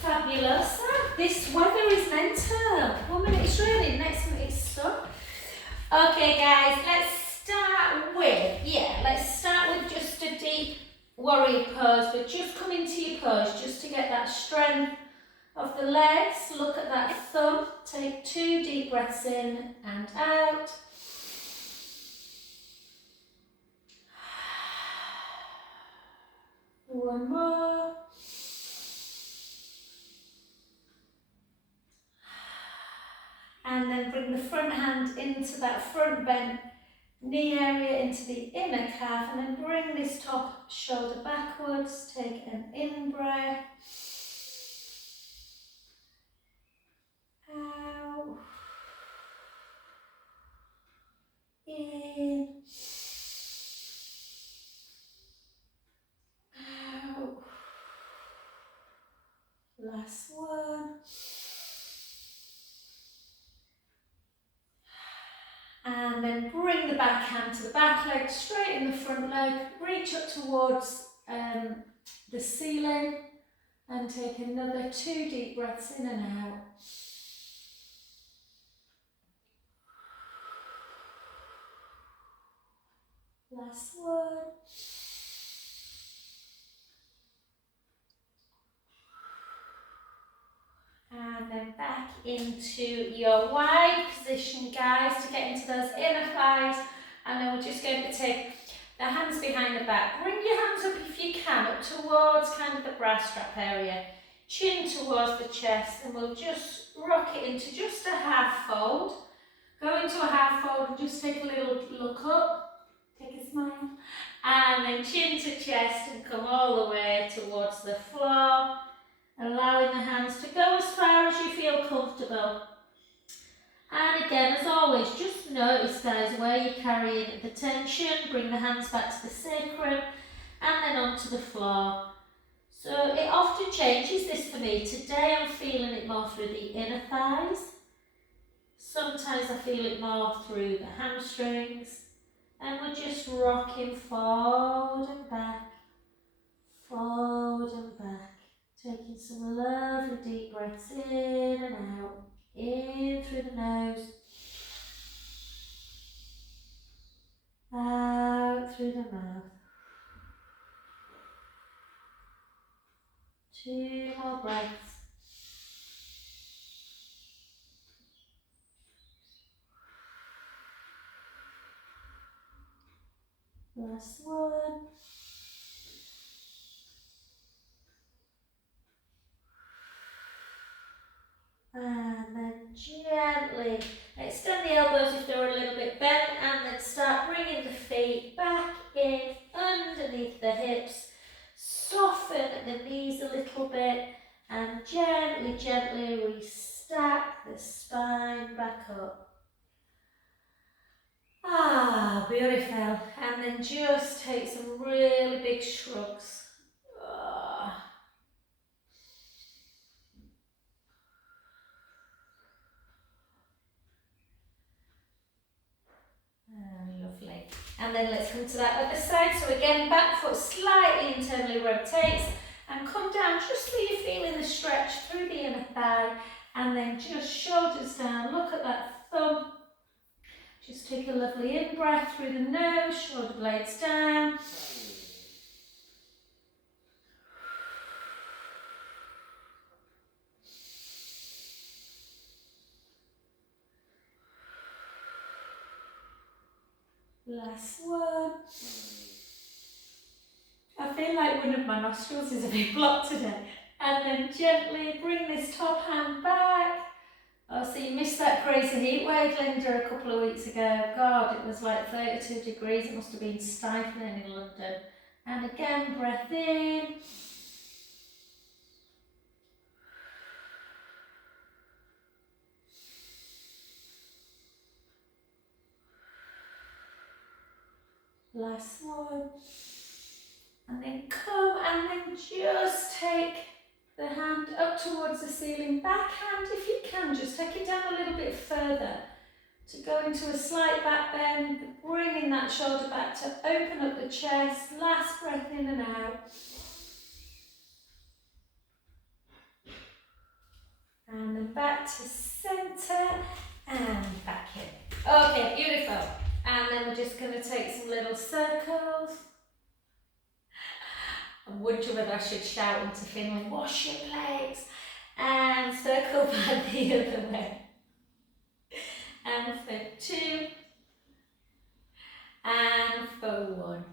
Fabulous. This weather is mental. 1 minute it's raining, next minute it's sun. Okay guys, let's start with just a deep warrior pose, but just come into your pose just to get that strength of the legs. Look at that thumb. Take 2 deep breaths in and out. One more. And then bring the front hand into that front bent knee area, into the inner calf, and then bring this top shoulder backwards. Take an in breath. Out. In. Out. Last one. And then bring the back hand to the back leg, straighten the front leg, reach up towards the ceiling, and take another 2 deep breaths in and out. Last one. And then back into your wide position, guys, to get into those inner thighs. And then we're just going to take the hands behind the back. Bring your hands up if you can, up towards kind of the bra strap area. Chin towards the chest, and we'll just rock it into just a half fold. Go into a half fold and just take a little look up. Take a smile. And then chin to chest and come all the way towards the floor. Allowing the hands to go as far as you feel comfortable. And again, as always, just notice, guys, where you're carrying the tension. Bring the hands back to the sacrum and then onto the floor. So it often changes this for me. Today I'm feeling it more through the inner thighs. Sometimes I feel it more through the hamstrings. And we're just rocking forward and back, forward and back. Taking some lovely deep breaths in and out. In through the nose. Out through the mouth. 2 more breaths. Last one. And then gently extend the elbows if they're a little bit bent, and then start bringing the feet back in underneath the hips. Soften the knees a little bit and gently, gently restack the spine back up. Ah, beautiful. And then just take some really big shrugs. Lovely. And then let's come to that other side. So again, back foot slightly internally rotates and come down just so you're feeling the stretch through the inner thigh, and then just shoulders down. Look at that thumb. Just take a lovely in breath through the nose, shoulder blades down. Last one. I feel like one of my nostrils is a bit blocked today. And then gently bring this top hand back. Oh, so you missed that crazy heat wave, Linda, a couple of weeks ago. God, it was like 32 degrees. It must have been stifling in London. And again, breath in. Last one. And then come and then just take the hand up towards the ceiling. Back hand, if you can, just take it down a little bit further to go into a slight back bend, bringing that shoulder back to open up the chest. Last breath in and out. to centre, and back in. Okay, beautiful. And then we're just going to take some little circles. I'm wondering whether I should shout into Finland, wash your legs, and circle back the other way. And for 2, and for 1.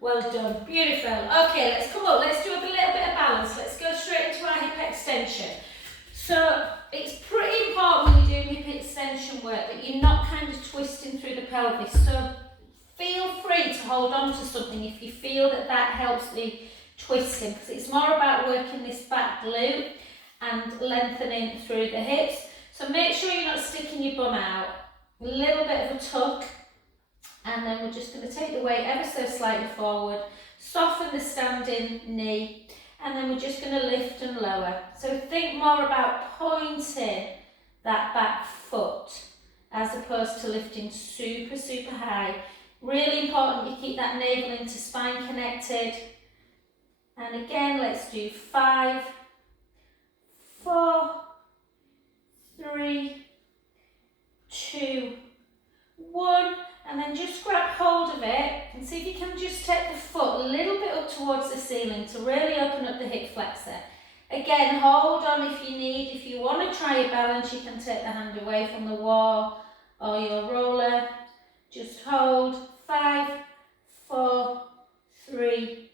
Well done, beautiful. Okay, let's come up, let's do a little bit of balance. Let's go straight into our hip extension. So it's pretty important when you're doing hip extension work that you're not kind of twisting through the pelvis. So feel free to hold on to something if you feel that that helps the twisting, because it's more about working this back glute and lengthening through the hips. So make sure you're not sticking your bum out. A little bit of a tuck, and then we're just going to take the weight ever so slightly forward, soften the standing knee, and then we're just going to lift and lower. So think more about pointing that back foot as opposed to lifting super, super high. Really important you keep that navel into spine connected. And again, let's do 5, 4, 3, 2, 1. And then just grab hold of it and see if you can just take the foot a little bit up towards the ceiling to really open up the hip flexor. Again, hold on if you need. If you want to try your balance, you can take the hand away from the wall or your roller. Just hold. 5, 4, 3,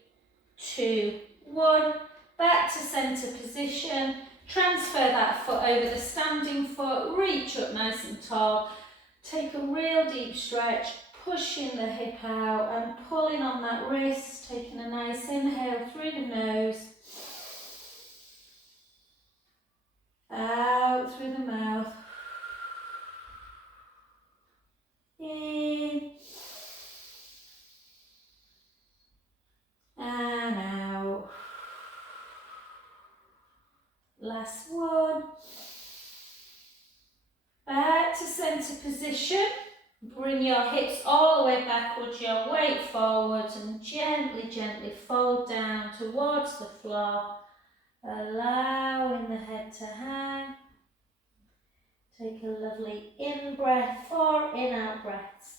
2, 1. Back to centre position. Transfer that foot over the standing foot. Reach up nice and tall. Take a real deep stretch, pushing the hip out and pulling on that wrist, taking a nice inhale through the nose, out through the mouth, in, and out. Last one. Back to centre position. Bring your hips all the way backwards, your weight forwards, and gently, gently fold down towards the floor, allowing the head to hang. Take a lovely in breath, 4 in-out breaths.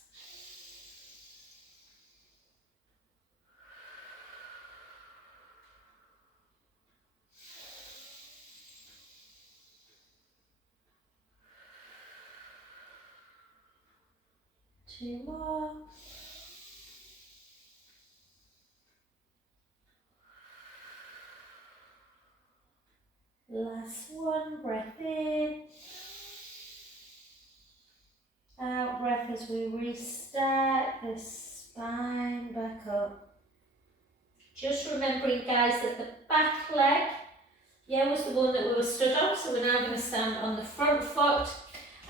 Two more. Last one, breath in. Out breath as we restack the spine back up. Just remembering, guys, that the back leg, was the one that we were stood on, so we're now going to stand on the front foot.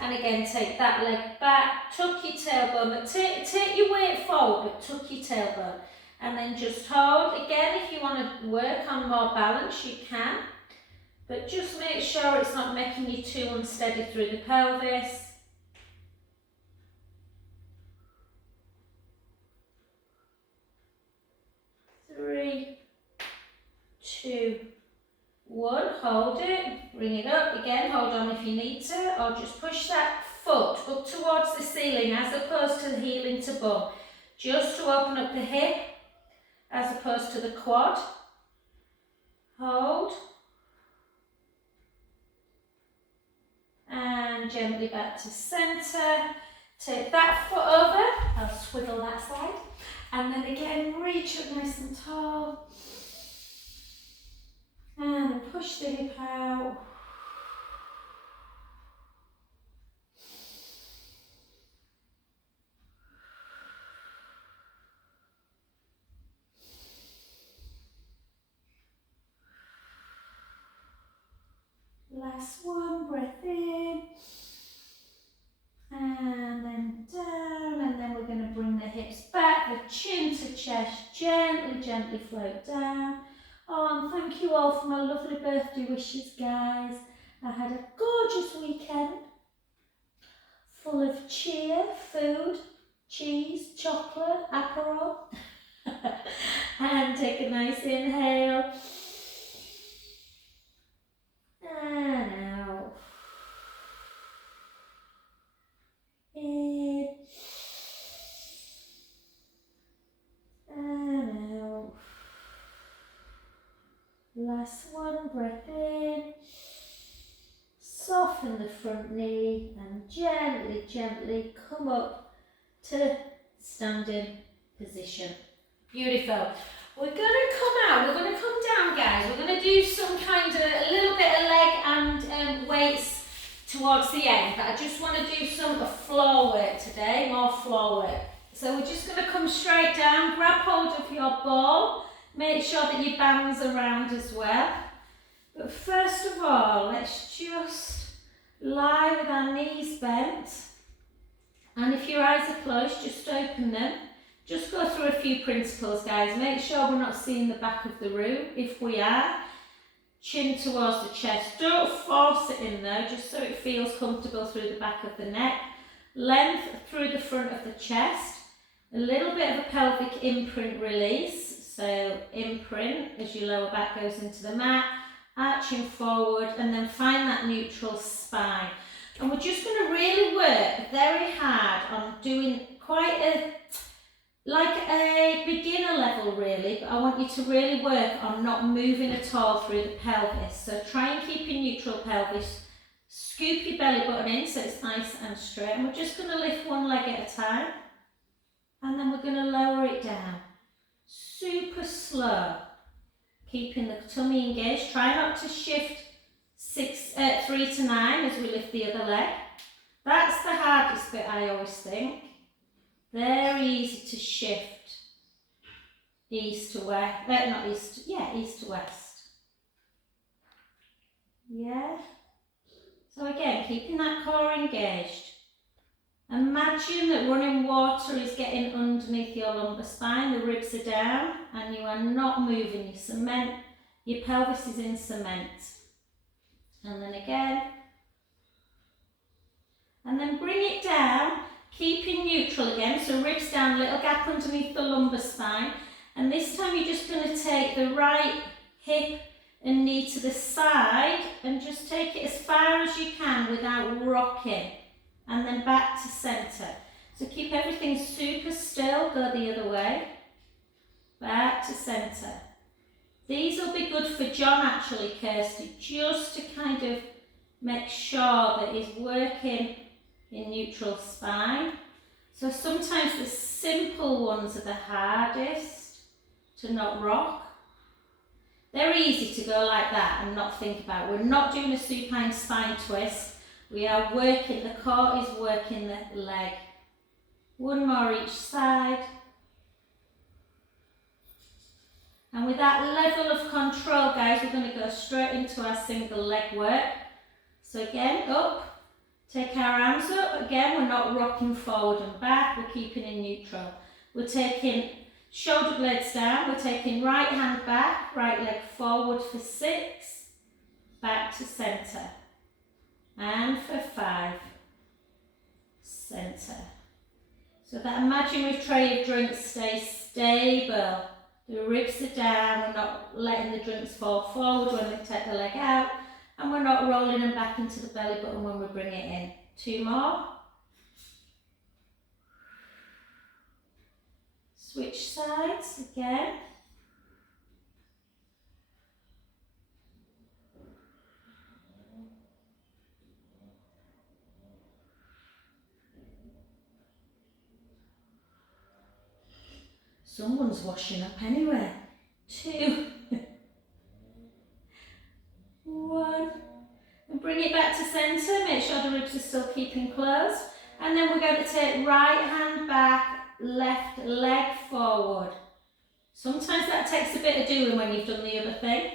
And again, take that leg back, tuck your tailbone, but take your weight forward, but tuck your tailbone. And then just hold. Again, if you want to work on more balance, you can. But just make sure it's not making you too unsteady through the pelvis. 3, 2, 1, hold it, bring it up, again hold on if you need to, or just push that foot up towards the ceiling as opposed to the heel into bum, just to open up the hip as opposed to the quad. Hold, and gently back to centre. Take that foot over, I'll swivel that side, and then again reach up nice and tall. And then push the hip out. Last one, breath in. And then down, and then we're going to bring the hips back, the chin to chest, gently, gently float down. Oh, and thank you all for my lovely birthday wishes, guys. I had a gorgeous weekend, full of cheer, food, cheese, chocolate, Aperol. And take a nice inhale. And out. one, breath in. Soften the front knee and gently, gently come up to standing position. Beautiful. We're going to come out, we're going to come down, guys. We're going to do some kind of a little bit of leg and weights towards the end, but I just want to do some floor work today, more floor work. So we're just going to come straight down, grab hold of your ball, make sure that your band's around as well. But first of all, let's just lie with our knees bent. And if your eyes are closed, just open them. Just go through a few principles, guys. Make sure we're not seeing the back of the room. If we are, chin towards the chest. Don't force it in though, just so it feels comfortable through the back of the neck. Length through the front of the chest. A little bit of a pelvic imprint release. So imprint as your lower back goes into the mat, arching forward, and then find that neutral spine. And we're just going to really work very hard on doing quite like a beginner level really, but I want you to really work on not moving at all through the pelvis. So try and keep your neutral pelvis, scoop your belly button in so it's nice and straight, and we're just going to lift one leg at a time, and then we're going to lower it down, super slow, keeping the tummy engaged. Try not to shift 3 to 9 as we lift the other leg. That's the hardest bit, I always think. Very easy to shift east to west, east to west. Yeah. So again, keeping that core engaged. Imagine that running water is getting underneath your lumbar spine, the ribs are down, and you are not moving. Your pelvis is in cement. And then again. And then bring it down. Keeping neutral again, so ribs down, little gap underneath the lumbar spine. And this time you're just going to take the right hip and knee to the side and just take it as far as you can without rocking. And then back to centre. So keep everything super still, go the other way. Back to centre. These will be good for John actually, Kirsty, just to kind of make sure that he's working in neutral spine. So sometimes the simple ones are the hardest to not rock. They're easy to go like that and not think about. We're not doing a supine spine twist. We are working, the core is working the leg. One more each side. And with that level of control, guys, we're going to go straight into our single leg work. So again, up. Take our arms up, again we're not rocking forward and back, we're keeping in neutral. We're taking shoulder blades down, we're taking right hand back, right leg forward for 6, back to centre. And for 5, centre. So that imaginary tray of drinks stays stable. The ribs are down, we're not letting the drinks fall forward when we take the leg out. And we're not rolling them back into the belly button when we bring it in. 2 more. Switch sides again. Someone's washing up anyway. 2. 1. And bring it back to centre, make sure the ribs are still keeping closed. And then we're going to take right hand back, left leg forward. Sometimes that takes a bit of doing when you've done the other thing.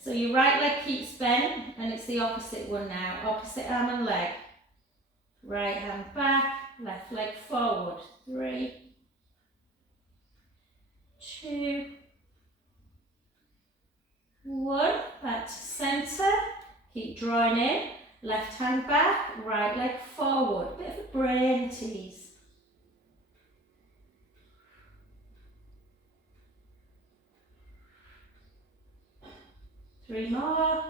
So your right leg keeps bent, and it's the opposite one now. Opposite arm and leg. Right hand back, left leg forward. 3, 2, 1. Back to centre. Keep drawing in, left hand back, right leg forward. Bit of a brain tease. Three more.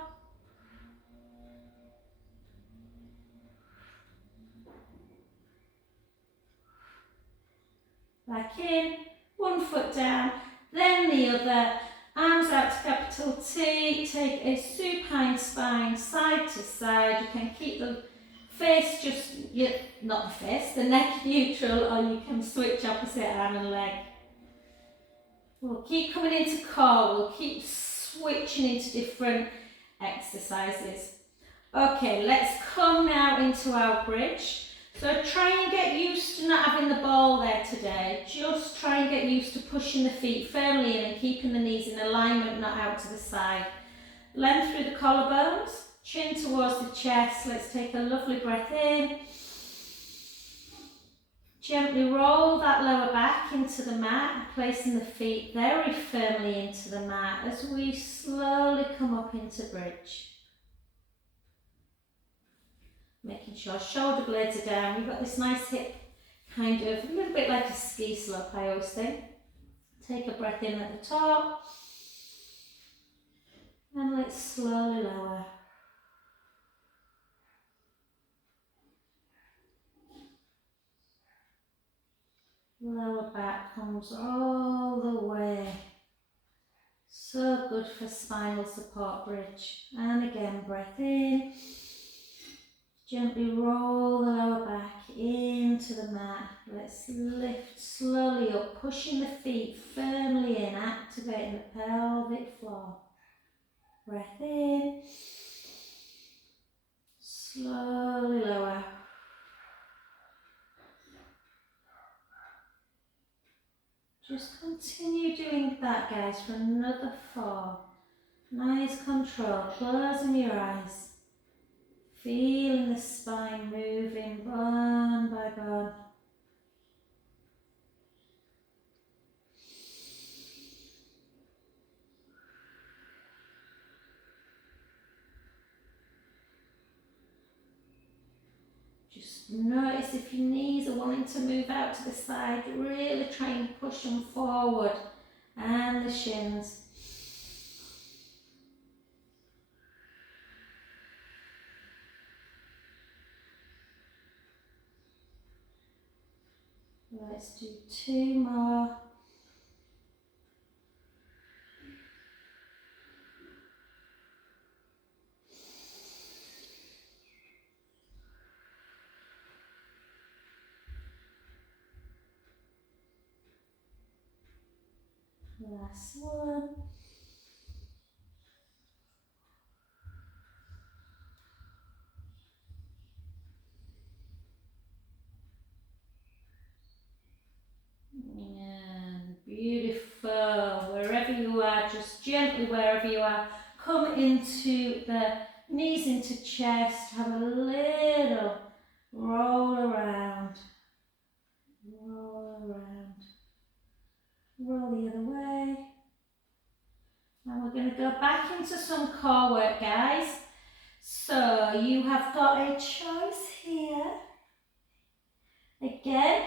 Back in, one foot down, then the other. Arms out to little T, take a supine spine side to side. You can keep the face not the face, the neck neutral, or you can switch opposite arm and leg. We'll keep coming into core, we'll keep switching into different exercises. Okay, let's come now into our bridge. So try and get used to not having the ball there today. Just try and get used to pushing the feet firmly in and keeping the knees in alignment, not out to the side. Length through the collarbones, chin towards the chest. Let's take a lovely breath in. Gently roll that lower back into the mat, placing the feet very firmly into the mat as we slowly come up into bridge. Making sure shoulder blades are down. We've got this nice hip, kind of a little bit like a ski slope, I always think. Take a breath in at the top. And let's slowly lower. Lower back comes all the way. So good for spinal support bridge. And again, breath in. Gently roll the lower back into the mat. Let's lift slowly up, pushing the feet firmly in, activating the pelvic floor. Breath in. Slowly lower. Just continue doing that, guys, for another 4. Nice control, closing your eyes. Feeling the spine moving bone by bone. Just notice if your knees are wanting to move out to the side, really try and push them forward, and the shins. Let's do 2 more. Last one. And beautiful. Wherever you are, just gently wherever you are, come into the knees into chest, have a little roll around, roll around, roll the other way. And we're going to go back into some core work, guys. So you have got a choice here. Again,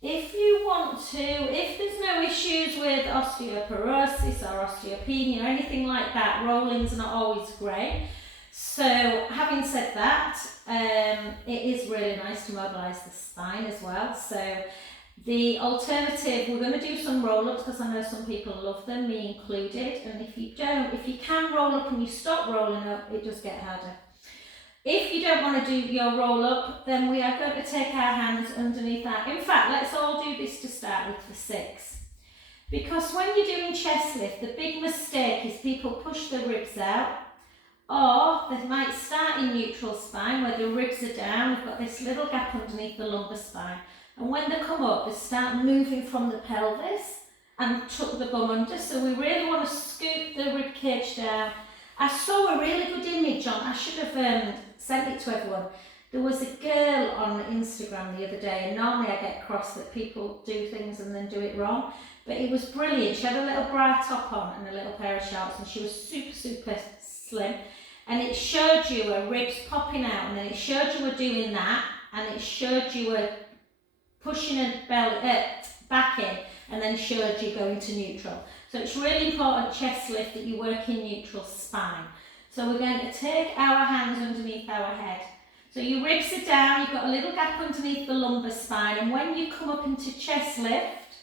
if you want to, if there's no issues with osteoporosis or osteopenia or anything like that, rolling's not always great. So having said that, it is really nice to mobilise the spine as well. So the alternative, we're going to do some roll-ups because I know some people love them, me included. And if you can roll up and you stop rolling up, it does get harder. If you don't want to do your roll up, then we are going to take our hands underneath that. In fact, let's all do this to start with for 6. Because when you're doing chest lift, the big mistake is people push the ribs out, or they might start in neutral spine where the ribs are down. We've got this little gap underneath the lumbar spine. And when they come up, they start moving from the pelvis and tuck the bum under. So we really want to scoop the rib cage down. I saw a really good image on, I should have sent it to everyone. There was a girl on Instagram the other day, and normally I get cross that people do things and then do it wrong, but it was brilliant. She had a little bra top on and a little pair of shorts, and she was super slim, and it showed you her ribs popping out, and then it showed you were doing that, and it showed you were pushing her belly back in, and then showed you going to neutral. So it's really important, chest lift, that you work in neutral spine. So we're going to take our hands underneath our head. So your ribs are down, you've got a little gap underneath the lumbar spine, and when you come up into chest lift,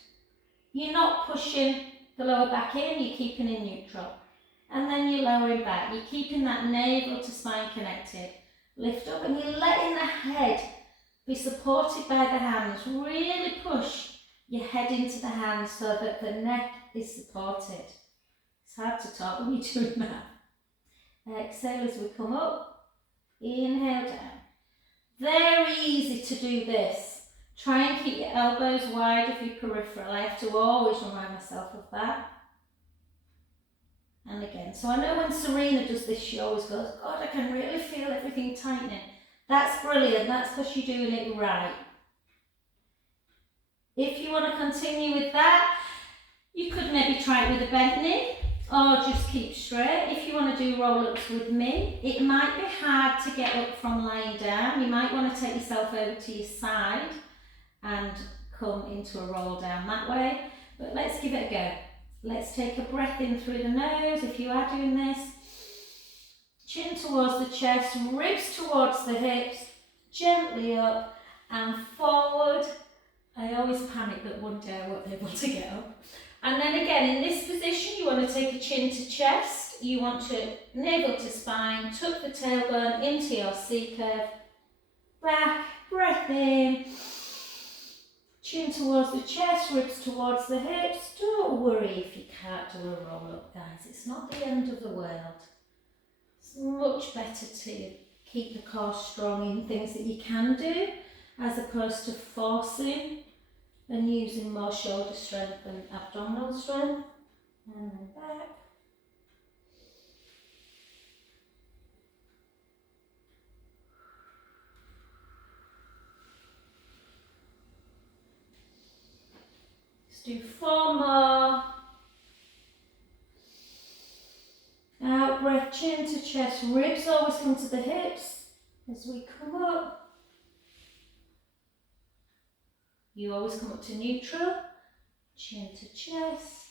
you're not pushing the lower back in, you're keeping in neutral. and then you're lowering back. You're keeping that navel to spine connected. Lift up and you're letting the head be supported by the hands. Really push your head into the hands so that the neck is supported. It's hard to talk when you're doing that. Exhale as we come up. Inhale down. Very easy to do this. Try and keep your elbows wide of your peripheral. I have to always remind myself of that. And again, so I know when Serena does this, she always goes, God, I can really feel everything tightening. That's brilliant, that's because you're doing it right. If you want to continue with that, you could maybe try it with a bent knee, or just keep straight. If you want to do roll-ups with me, it might be hard to get up from lying down. You might want to take yourself over to your side and come into a roll down that way, but let's give it a go. Let's take a breath in through the nose if you are doing this. Chin towards the chest, ribs towards the hips, gently up and forward. I always panic that one day I won't be able to get up. And then again, in this position, you want to take a chin to chest. You want to navel to spine, tuck the tailbone into your C curve. Back, breath in. Chin towards the chest, ribs towards the hips. Don't worry if you can't do a roll up, guys. It's not the end of the world. It's much better to keep the core strong in things that you can do, as opposed to forcing and using more shoulder strength than abdominal strength. And then back. Let's do 4 more. Out breath, chin to chest, ribs always come to the hips as we come up. You always come up to neutral, chin to chest.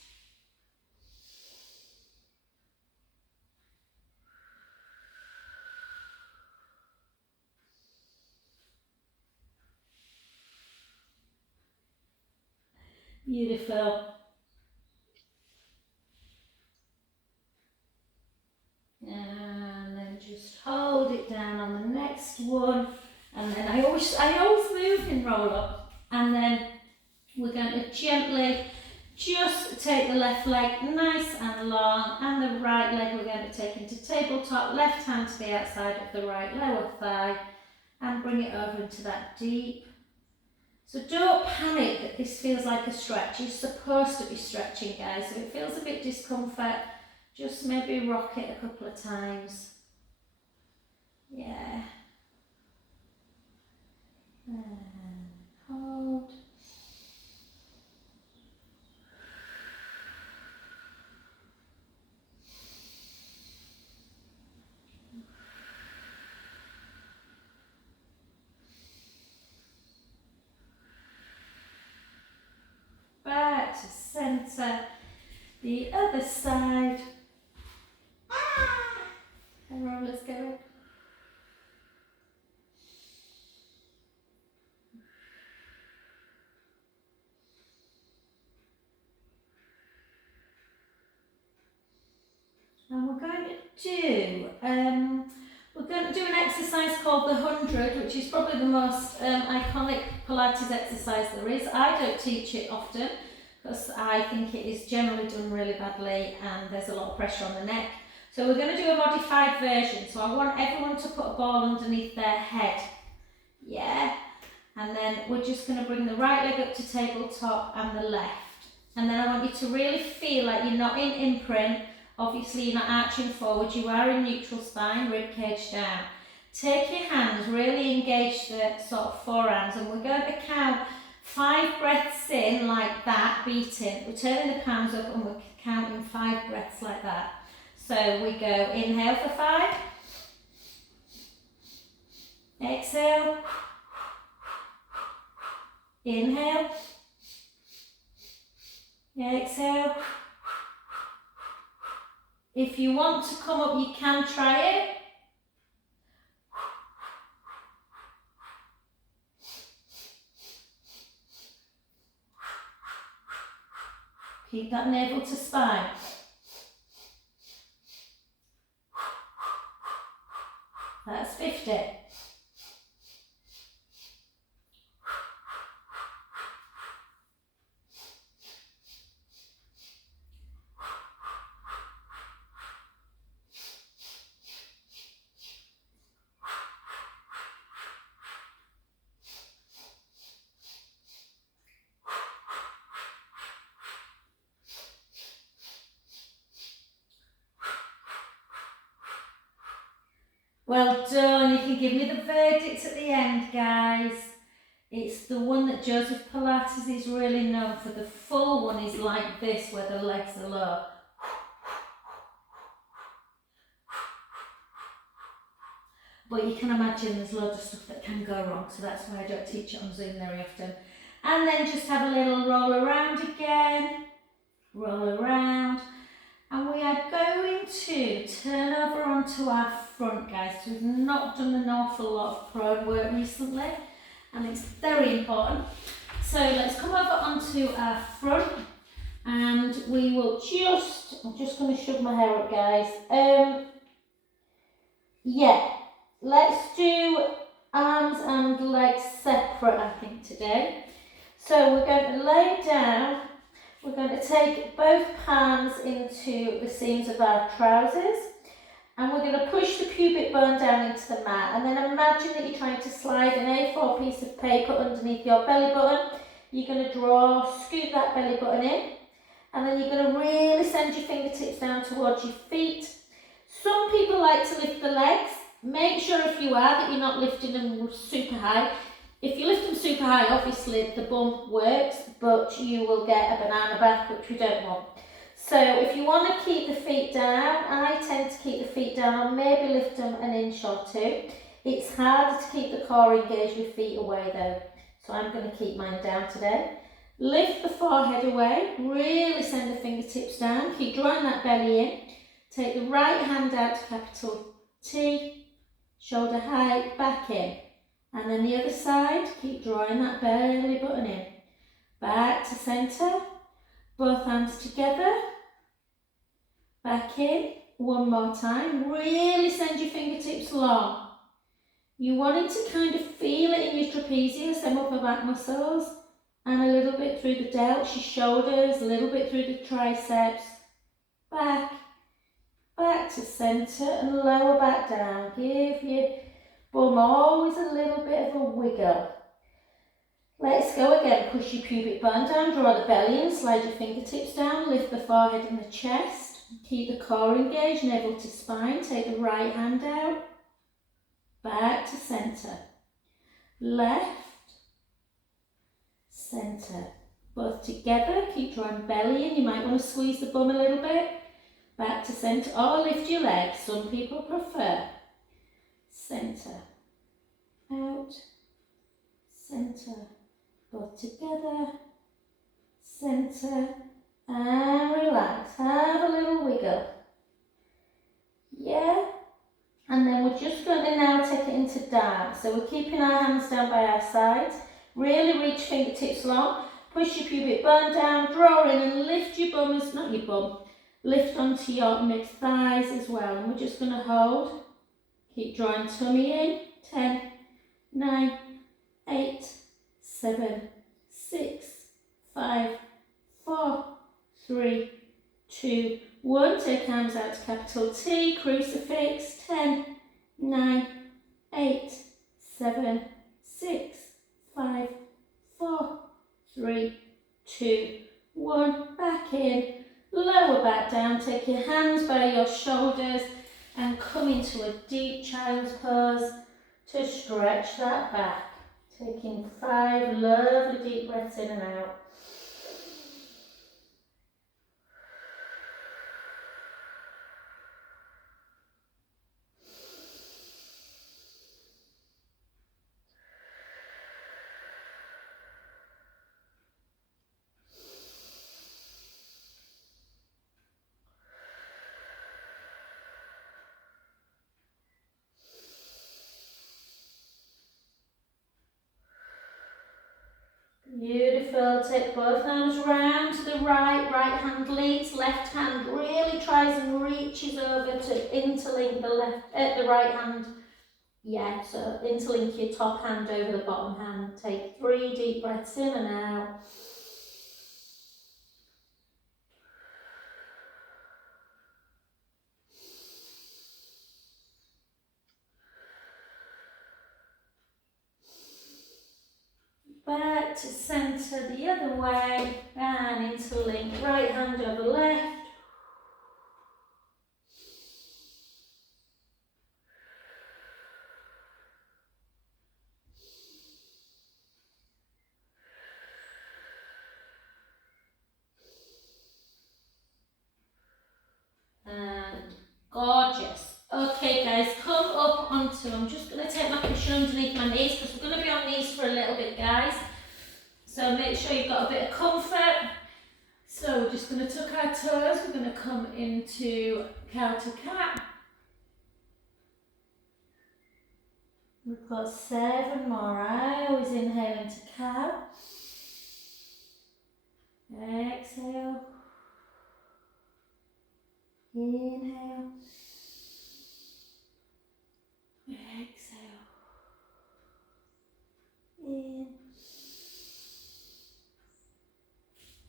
Beautiful. And then just hold it down on the next one. And then I always move in roll up. And then we're going to gently just take the left leg nice and long, and the right leg we're going to take into tabletop, left hand to the outside of the right lower thigh, and bring it over into that deep. So don't panic that this feels like a stretch. You're supposed to be stretching, guys. So if it feels a bit discomfort, just maybe rock it a couple of times. Yeah. And hold. Back to centre. The other side. And rollers going. And we're going to do an exercise called the 100, which is probably the most iconic Pilates exercise there is. I don't teach it often because I think it is generally done really badly and there's a lot of pressure on the neck. So we're going to do a modified version. So I want everyone to put a ball underneath their head. Yeah. And then we're just going to bring the right leg up to tabletop and the left. And then I want you to really feel like you're not in imprint. Obviously you're not arching forward, you are in neutral spine, rib cage down. Take your hands, really engage the sort of forearms, and we're going to count 5 breaths in like that, beating. We're turning the palms up and we're counting 5 breaths like that. So we go inhale for 5, exhale, inhale, exhale. If you want to come up, you can try it. Keep that navel to spine. That's 50. Well done, you can give me the verdict at the end, guys. It's the one that Joseph Pilates is really known for. The full one is like this, where the legs are low. But you can imagine there's loads of stuff that can go wrong, so that's why I don't teach it on Zoom very often. And then just have a little roll around again, roll around. And we are going to turn over onto our front, guys. So we've not done an awful lot of prone work recently, and it's very important. So let's come over onto our front, and we will I'm just going to shove my hair up, guys. Yeah, let's do arms and legs separate, I think, today. So we're going to lay down. We're going to take both palms into the seams of our trousers, and we're going to push the pubic bone down into the mat, and then imagine that you're trying to slide an A4 piece of paper underneath your belly button. You're going to scoot that belly button in, and then you're going to really send your fingertips down towards your feet. Some people like to lift the legs. Make sure if you are that you're not lifting them super high. If you lift them super high, obviously the bump works, but you will get a banana back, which we don't want. So if you want to keep the feet down, I tend to keep the feet down, or maybe lift them an inch or two. It's harder to keep the core engaged with feet away though, so I'm going to keep mine down today. Lift the forehead away, really send the fingertips down, keep drawing that belly in. Take the right hand out to capital T, shoulder height, back in. And then the other side, keep drawing that belly button in. Back to centre, both hands together, back in, one more time. Really send your fingertips long. You want it to kind of feel it in your trapezius, them upper back muscles, and a little bit through the delts, your shoulders, a little bit through the triceps. Back to centre and lower back down. Give your bum always a little bit of a wiggle. Let's go again. Push your pubic bone down, draw the belly in, slide your fingertips down, lift the forehead and the chest. Keep the core engaged, navel to spine. Take the right hand out. Back to centre. Left, centre. Both together. Keep drawing belly in. You might want to squeeze the bum a little bit. Back to centre, or lift your legs. Some people prefer. Centre, out, centre, both together, centre, and relax. Have a little wiggle. Yeah? And then we're just going to now take it into down. So we're keeping our hands down by our sides. Really reach fingertips long. Push your pubic bone down, draw in and lift your bum, not your bum, lift onto your mid-thighs as well. And we're just going to hold. Keep drawing tummy in. 10, 9, 8, 7, 6, 5, 4, 3, 2, 1. Take hands out to capital T, crucifix. 10, 9, 8, 7, 6, 5, 4, 3, 2, 1. Back in. Lower back down, take your hands by your shoulders and come into a deep child's pose to stretch that back. Taking 5 lovely deep breaths in and out. Beautiful. Take both arms round to the right. Right hand leads. Left hand really tries and reaches over to interlink the right hand Yeah, so interlink your top hand over the bottom hand. Take 3 deep breaths in and out. Back to centre the other way and interlink right hand over left. And gorgeous. Okay guys, come up onto, I'm just going to take my cushion underneath my knees because we're going to be on knees for a little bit guys. So make sure you've got a bit of comfort. So we're just going to tuck our toes, we're going to come into cow to cat. We've got 7 more. I always inhale into cow. Exhale. Inhale. Exhale. In.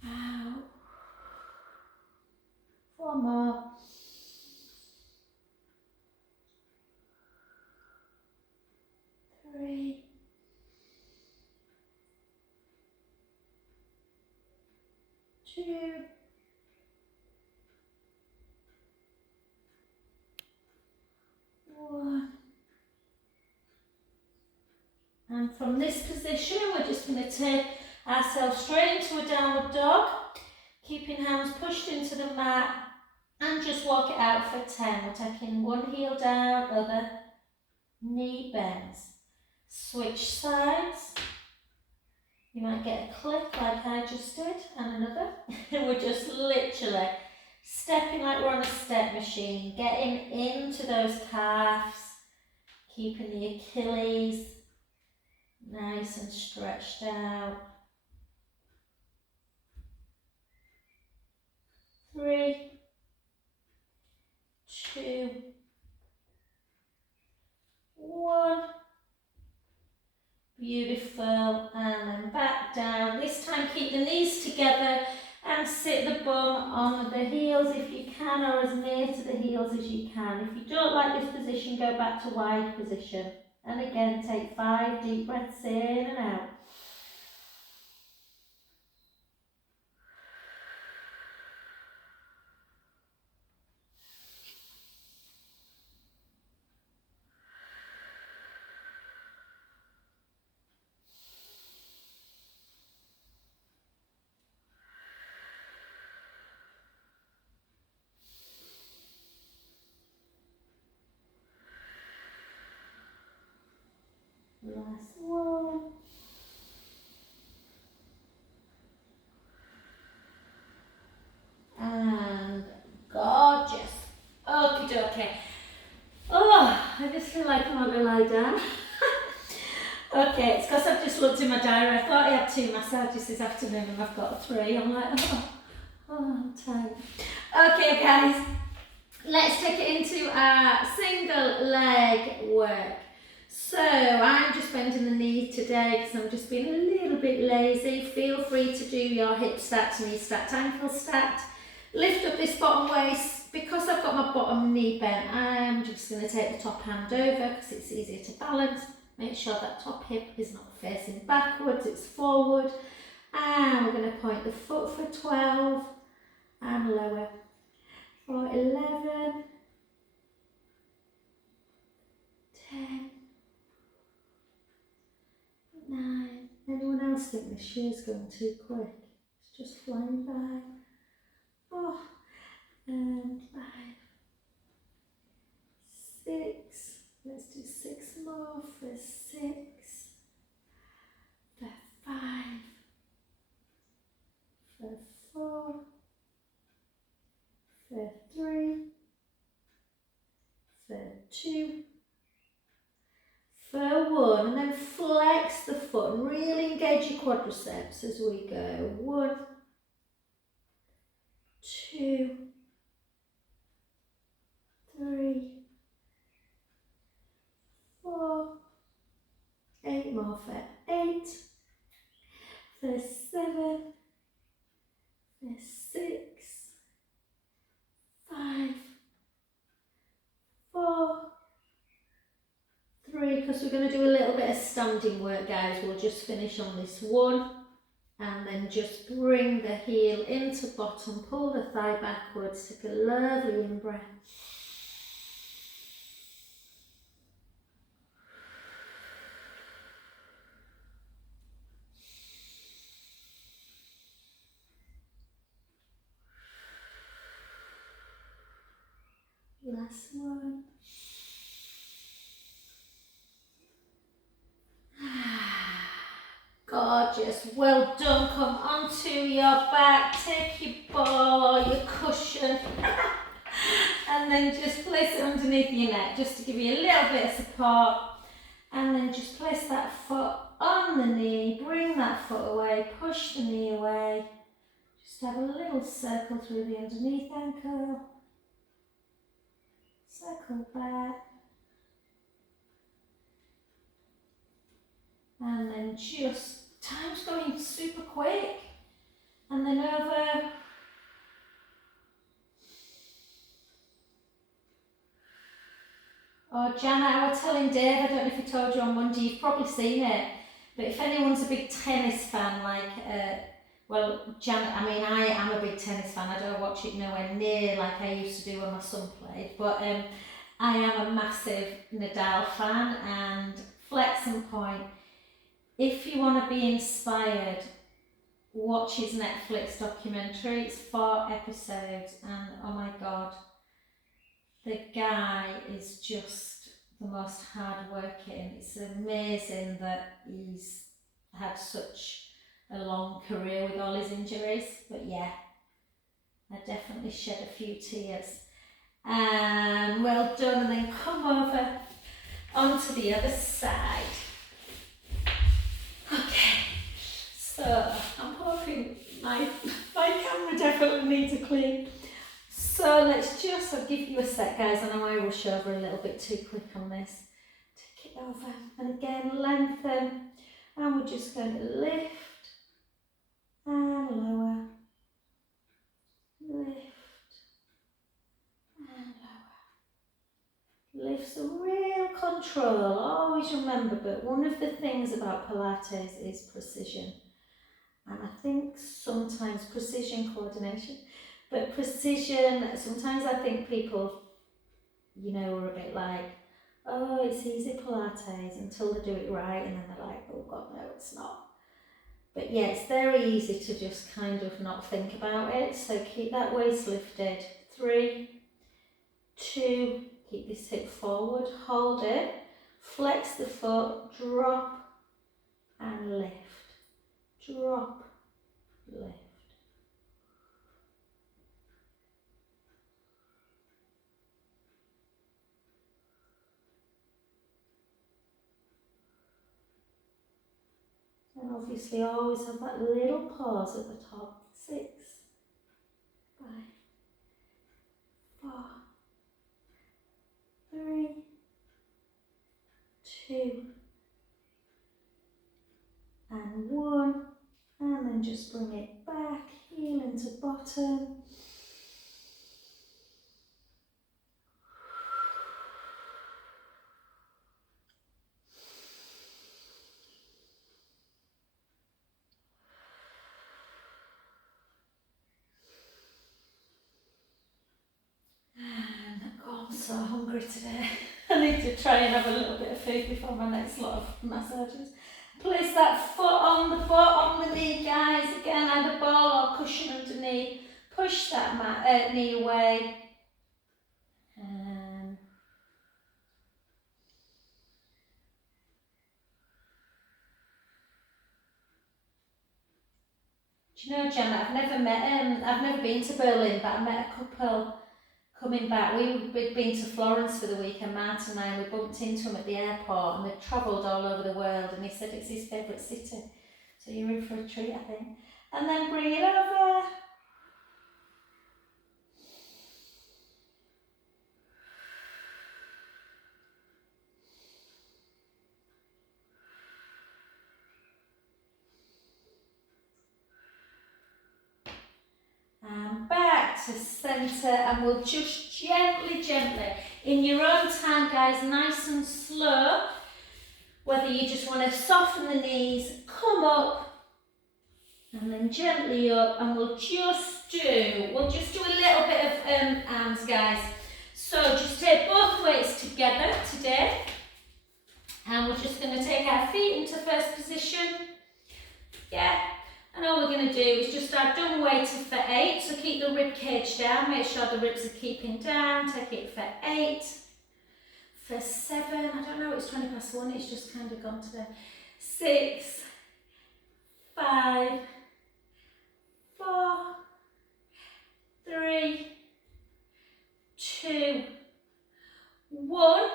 Out. 4 more. 3. 2. 1. And from this position, we're just going to take ourselves straight into a downward dog, keeping hands pushed into the mat, and just walk it out for 10. We're taking one heel down, other knee bends. Switch sides. You might get a click like I just did, and another. We're just literally stepping like we're on a step machine, getting into those calves, keeping the Achilles nice and stretched out. 3, 2, 1. Beautiful. And then back down. This time keep the knees together and sit the bum on the heels if you can, or as near to the heels as you can. If you don't like this position, go back to wide position. And again, take 5 deep breaths in and out. Last one. And gorgeous. Okie dokie. Oh, I just feel like I want to lie down. Okay, it's because I've just looked in my diary. I thought I had 2 massages this afternoon and I've got 3. I'm like, I'm tired. Okay guys, let's take it into our single leg work. So I'm just bending the knee today because I'm just being a little bit lazy. Feel free to do your hip stacked, knee stacked, ankle stacked. Lift up this bottom waist. Because I've got my bottom knee bent, I'm just going to take the top hand over because it's easier to balance. Make sure that top hip is not facing backwards, it's forward. And we're going to point the foot for 12 and lower for 11, 10, 9. Anyone else think this year's going too quick? It's just flying by. 4 and 5, 6. Let's do 6 more for 6, for 5, for 4, for 3, for 2, for 1, and then flex the foot and really engage your quadriceps as we go. 1, 2, 3, 4, more for 8, for 7, for 6, 5, 4, 3, because we're going to do a little bit of standing work, guys. We'll just finish on this one, and then just bring the heel into bottom, pull the thigh backwards, take a lovely in-breath. Last one. Gorgeous, well done. Come onto your back, take your ball or your cushion and then just place it underneath your neck just to give you a little bit of support, and then just place that foot on the knee, bring that foot away, push the knee away, just have a little circle through the underneath ankle, circle back, and then just, time's going super quick, and then over. Oh, Janet, I was telling Dave, I don't know if he told you on Monday, you've probably seen it, but if anyone's a big tennis fan, like, well, Janet, I mean, I am a big tennis fan. I don't watch it nowhere near like I used to do when my son played, but I am a massive Nadal fan, and Flex and Point, if you want to be inspired, watch his Netflix documentary. It's 4 episodes, and oh my God, the guy is just the most hard-working. It's amazing that he's had such a long career with all his injuries. But yeah, I definitely shed a few tears. And well done, and then come over onto the other side. Okay, so I'm hoping my camera definitely needs a clean. So let's just, I'll give you a sec, guys. I know I rush over a little bit too quick on this. Take it over, and again lengthen, and we're just going to lift and lower, lift and lower. Lift some real control, always remember, but one of the things about Pilates is precision. And I think sometimes precision coordination, but precision, sometimes I think people, you know, are a bit like, oh, it's easy Pilates, until they do it right, and then they're like, oh God, no, it's not. But yeah, it's very easy to just kind of not think about it. So keep that waist lifted. 3, 2, keep this hip forward, hold it, flex the foot, drop and lift, drop, lift. And obviously always have that little pause at the top. 6, 5, 4, 3, 2, and 1. And then just bring it back, heel into bottom. And oh, I'm so hungry today. I need to try and have a little bit of food before my next lot of massages. Place that foot on the butt, on the knee, guys. Again, add a ball or cushion underneath. Push that knee away. And do you know, Janet, I've never been to Berlin, but I met a couple coming back. We'd been to Florence for the week, and Martin and I, we bumped into him at the airport, and they'd travelled all over the world, and he said it's his favourite city. So you're in for a treat, I think. And then bring it over. back to centre, and we'll just gently, in your own time, guys, nice and slow, whether you just want to soften the knees, come up, and then gently up, and we'll just do a little bit of arms, guys. So just take both weights together today, and we're just going to take our feet into first position. Yeah, and all we're going to do is just our dumb weight for 8, so keep the rib cage down, make sure the ribs are keeping down, take it for 8, for 7, I don't know, it's 20 past 1, it's just kind of gone today, 6, 5, 4, 3, 2, 1,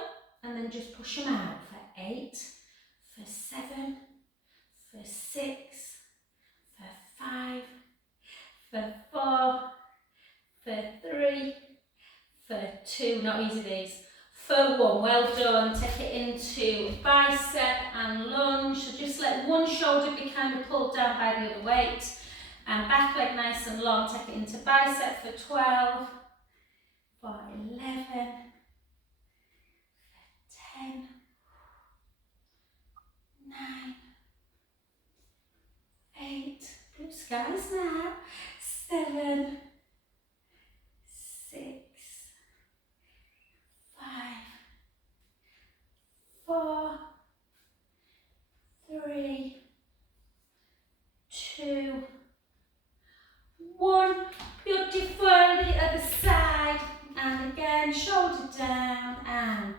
and then just push them out for 8, for 7, for 6, for 5, for 4, for 3, for 2, not easy these, for 1, well done. Take it into bicep and lunge, so just let one shoulder be kind of pulled down by the other weight, and back leg nice and long, take it into bicep for 12, for 11, for 10, 9, 8, blue skies now, 7, 6, 5, 4, 3, 2, 1. Beautiful. The other side, and again, shoulder down, and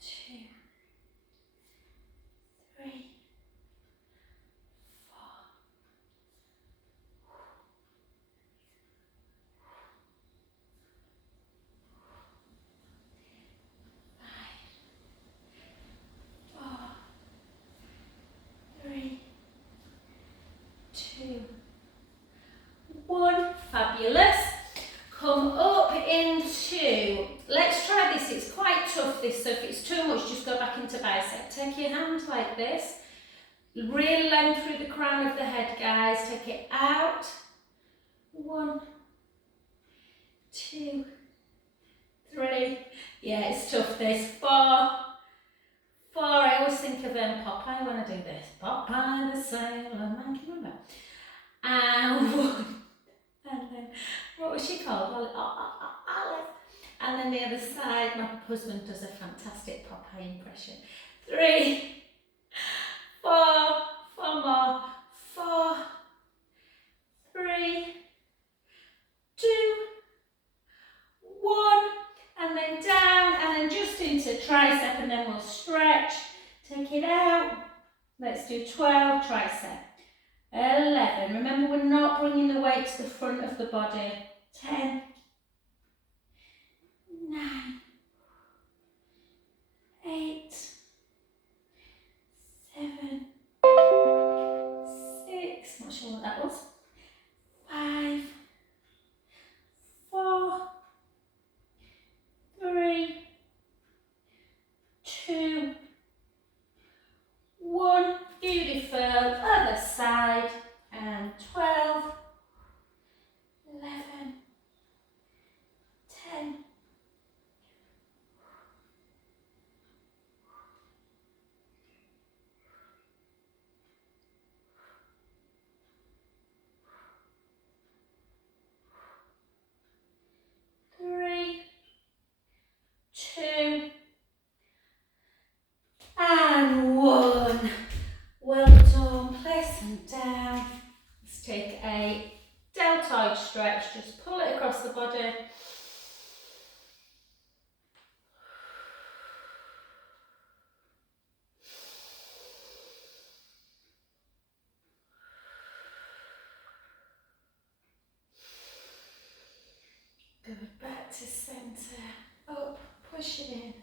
2, 3, 4, 5, 4, 3, 2, 1. Fabulous. Come up into, let's try this, it's quite tough this, so if it's too much, just go back into bicep. Take your hand like this, real length through the crown of the head, guys, take it out, 1, 2, 3, yeah, it's tough this, 4, I always think of Popeye when I do this, Popeye the Sailor Man, can you remember? And 1, and then, what was she called? Olive. And then the other side, my husband does a fantastic Popeye impression. 3, 4, 4 more, 4, 3, 2, 1, and then down, and then just into tricep, and then we'll stretch, take it out. Let's do 12 tricep. 11, remember we're not bringing the weight to the front of the body. 10, 9, 8, 7, 6, not sure what that was, 5, 4, 3, 2, 1, beautiful, other side, and 12, 11, 10, 3, 2, and 1. Well done, place them down. Let's take a deltoid stretch, just pull it across the body. Go back to centre, up, push it in.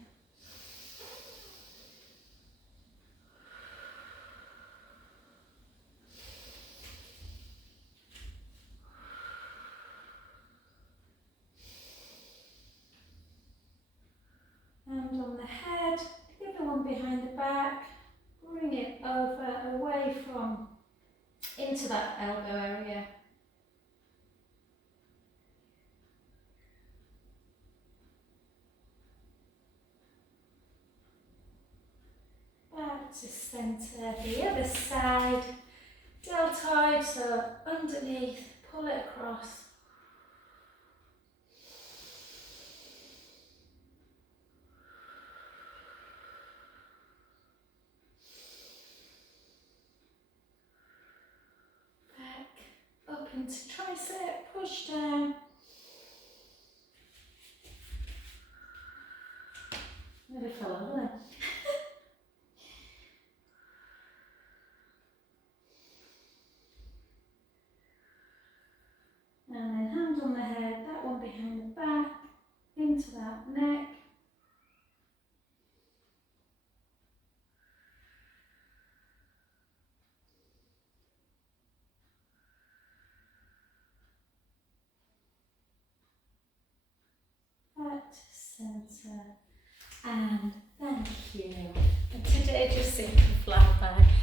And on the head, the other one behind the back, bring it over, away from, into that elbow area. to centre. The other side, deltoid, so underneath, pull it across. Back, up into tricep, push down. Nearly fell over there. And then hand on the head, that one behind the back, into that neck. Back to centre. And thank you. And today just simply flat back.